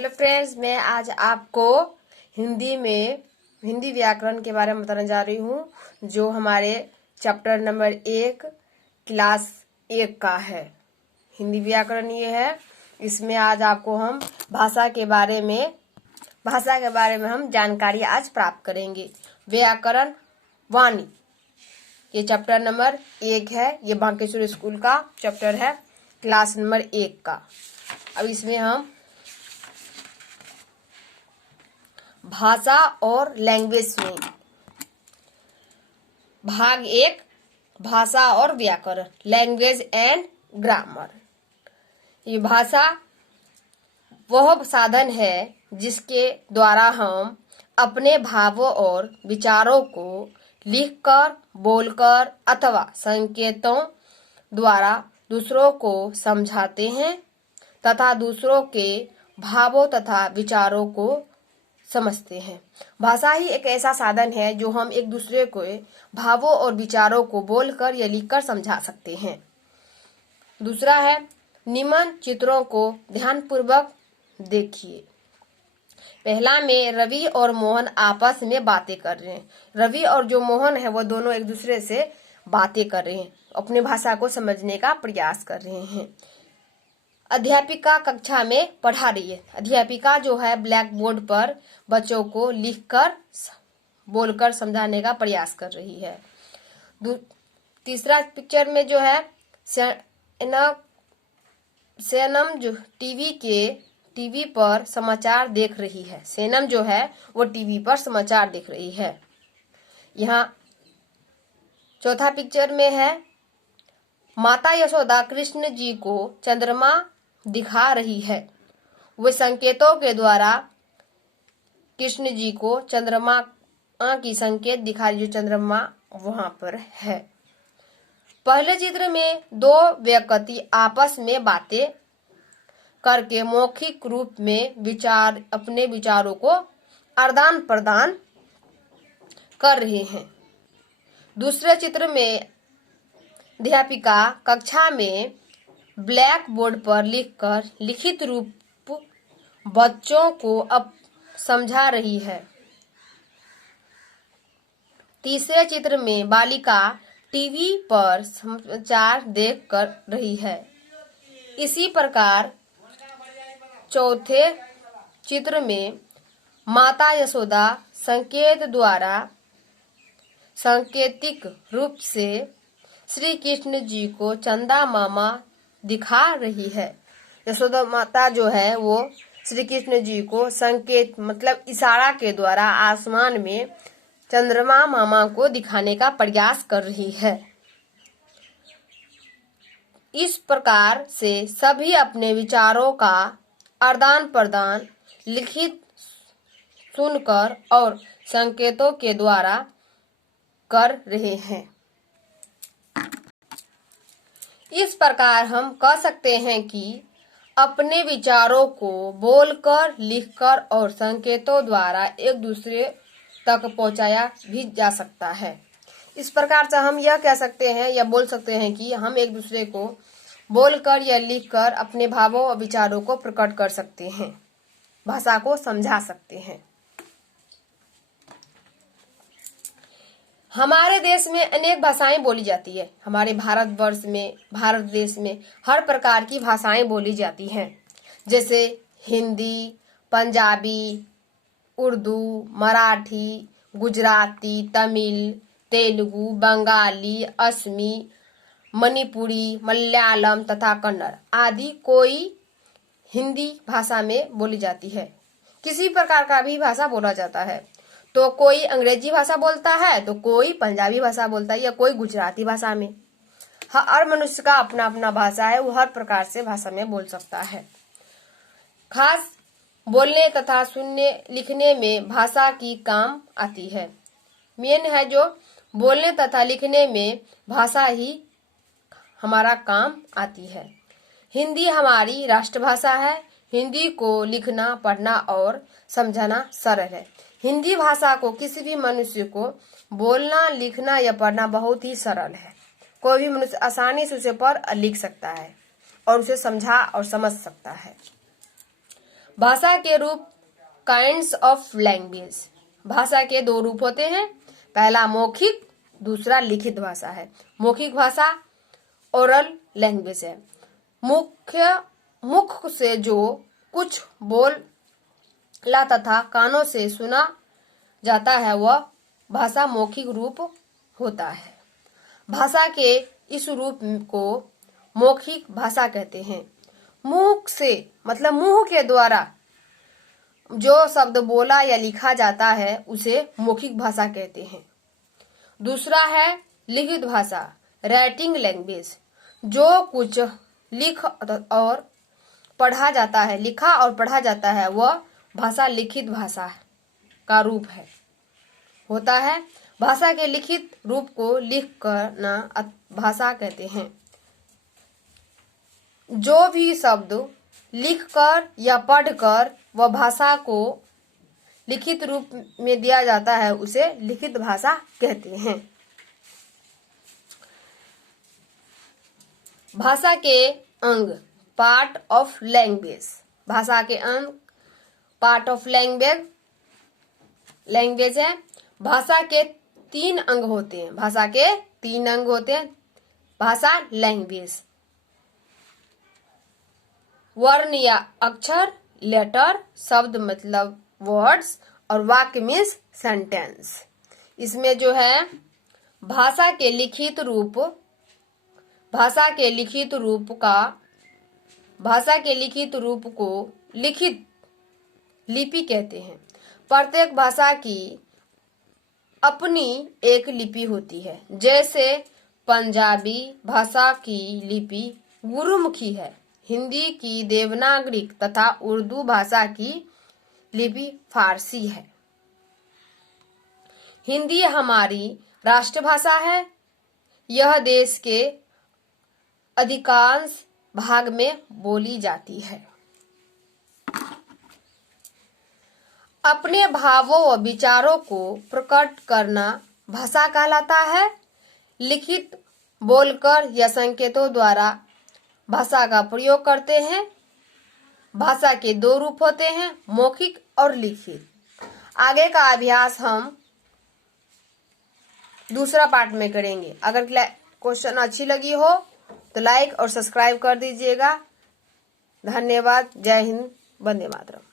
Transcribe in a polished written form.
Hello friends, मैं आज आपको हिंदी व्याकरण के बारे में बताने जा रही हूँ, जो हमारे चैप्टर नंबर 1 क्लास 1 का है। हिंदी व्याकरण ये है। इसमें आज आपको हम भाषा के बारे में हम जानकारी आज प्राप्त करेंगे। व्याकरण वाणी ये चैप्टर नंबर 1 है। ये बांकेश्वर स्कूल का चैप्टर है, क्लास नंबर 1 का। अब इसमें हम भाषा और लैंग्वेज में भाग 1 भाषा और व्याकरण, लैंग्वेज एंड ग्रामर। ये भाषा वह साधन है जिसके द्वारा हम अपने भावों और विचारों को लिखकर, बोलकर अथवा संकेतों द्वारा दूसरों को समझाते हैं तथा दूसरों के भावों तथा विचारों को समझते हैं। भाषा ही एक ऐसा साधन है जो हम एक दूसरे को भावों और विचारों को बोलकर या लिखकर समझा सकते हैं। दूसरा है, निम्न चित्रों को ध्यानपूर्वक देखिए। पहला में रवि और मोहन आपस में बातें कर रहे हैं। रवि और जो मोहन है वो दोनों एक दूसरे से बातें कर रहे हैं, अपनी भाषा को समझने का प्रयास कर रहे हैं। अध्यापिका कक्षा में पढ़ा रही है। अध्यापिका जो है ब्लैक बोर्ड पर बच्चों को लिखकर, बोलकर समझाने का प्रयास कर रही है। तीसरा पिक्चर में जो है सेनम जो टीवी पर समाचार देख रही है। सेनम जो है वो टीवी पर समाचार देख रही है। यहाँ चौथा पिक्चर में है, माता यशोदा कृष्ण जी को चंद्रमा दिखा रही है। वे संकेतों के द्वारा कृष्ण जी को चंद्रमा की संकेत दिखा रही, जो चंद्रमा वहां पर है। पहले चित्र में दो व्यक्ति आपस में बातें करके मौखिक रूप में अपने विचारों को आदान प्रदान कर रहे हैं। दूसरे चित्र में अध्यापिका कक्षा में ब्लैक बोर्ड पर लिखकर लिखित रूप बच्चों को अब समझा रही है। तीसरे चित्र में बालिका टीवी पर समाचार देख कर रही है। इसी प्रकार चौथे चित्र में माता यशोदा संकेत द्वारा सांकेतिक रूप से श्री कृष्ण जी को चंदा मामा दिखा रही है। यशोदा माता जो है वो श्री कृष्ण जी को संकेत मतलब इशारा के द्वारा आसमान में चंद्रमा मामा को दिखाने का प्रयास कर रही है। इस प्रकार से सभी अपने विचारों का आदान प्रदान लिखित सुनकर और संकेतों के द्वारा कर रहे हैं। इस प्रकार हम कह सकते हैं कि अपने विचारों को बोलकर, लिखकर और संकेतों द्वारा एक दूसरे तक पहुंचाया भी जा सकता है। इस प्रकार से हम यह कह सकते हैं या बोल सकते हैं कि हम एक दूसरे को बोलकर या लिखकर अपने भावों और विचारों को प्रकट कर सकते हैं, भाषा को समझा सकते हैं। हमारे देश में अनेक भाषाएं बोली जाती है। हमारे भारत देश में हर प्रकार की भाषाएं बोली जाती हैं, जैसे हिंदी, पंजाबी, उर्दू, मराठी, गुजराती, तमिल, तेलुगु, बंगाली, असमी, मणिपुरी, मलयालम तथा कन्नड़ आदि कोई हिंदी भाषा में बोली जाती है। किसी प्रकार का भी भाषा बोला जाता है, तो कोई अंग्रेजी भाषा बोलता है, तो कोई पंजाबी भाषा बोलता है या कोई गुजराती भाषा में। हर मनुष्य का अपना अपना भाषा है, वो हर प्रकार से भाषा में बोल सकता है। खास बोलने तथा सुनने लिखने में भाषा की काम आती है। मेन है जो बोलने तथा लिखने में भाषा ही हमारा काम आती है। हिंदी हमारी राष्ट्रभाषा है। हिंदी को लिखना, पढ़ना और समझना सरल है। हिंदी भाषा को किसी भी मनुष्य को बोलना, लिखना या पढ़ना बहुत ही सरल है। कोई भी मनुष्य आसानी से उसे पढ़ और लिख सकता है और उसे समझा और समझ सकता है। भाषा के रूप काइंड्स ऑफ लैंग्वेज। भाषा के दो रूप होते हैं, पहला मौखिक, दूसरा लिखित भाषा है। मौखिक भाषा ओरल लैंग्वेज है। मुख से जो कुछ बोला तथा कानों से सुना जाता है वह भाषा मौखिक रूप होता है। भाषा के इस रूप को मौखिक भाषा कहते हैं। मुख से मतलब मुंह के द्वारा जो शब्द बोला या लिखा जाता है उसे मौखिक भाषा कहते हैं। दूसरा है लिखित भाषा, राइटिंग लैंग्वेज। जो कुछ लिखा और पढ़ा जाता है वह भाषा लिखित भाषा का रूप होता है। भाषा के लिखित रूप को लिख करना भाषा कहते हैं। जो भी शब्द लिखकर या पढ़कर वह भाषा को लिखित रूप में दिया जाता है उसे लिखित भाषा कहते हैं। भाषा के अंग पार्ट ऑफ लैंग्वेज। भाषा के अंग पार्ट ऑफ लैंग्वेज है। भाषा के तीन अंग होते हैं। भाषा लैंग्वेज, वर्ण या अक्षर, लेटर शब्द मतलब वर्ड्स, और वाक्य मीन्स सेंटेंस। इसमें जो है भाषा के लिखित रूप को लिखित लिपि कहते हैं। प्रत्येक भाषा की अपनी एक लिपि होती है। जैसे पंजाबी भाषा की लिपि गुरुमुखी है, हिंदी की देवनागरी तथा उर्दू भाषा की लिपि फारसी है। हिंदी हमारी राष्ट्रभाषा है। यह देश के अधिकांश भाग में बोली जाती है। अपने भावों व विचारों को प्रकट करना भाषा कहलाता है। लिखित बोलकर या संकेतों द्वारा भाषा का प्रयोग करते हैं। भाषा के दो रूप होते हैं, मौखिक और लिखित। आगे का अभ्यास हम दूसरा पार्ट में करेंगे। अगर क्वेश्चन अच्छी लगी हो तो लाइक और सब्सक्राइब कर दीजिएगा। धन्यवाद। जय हिंद, वंदे मातरम।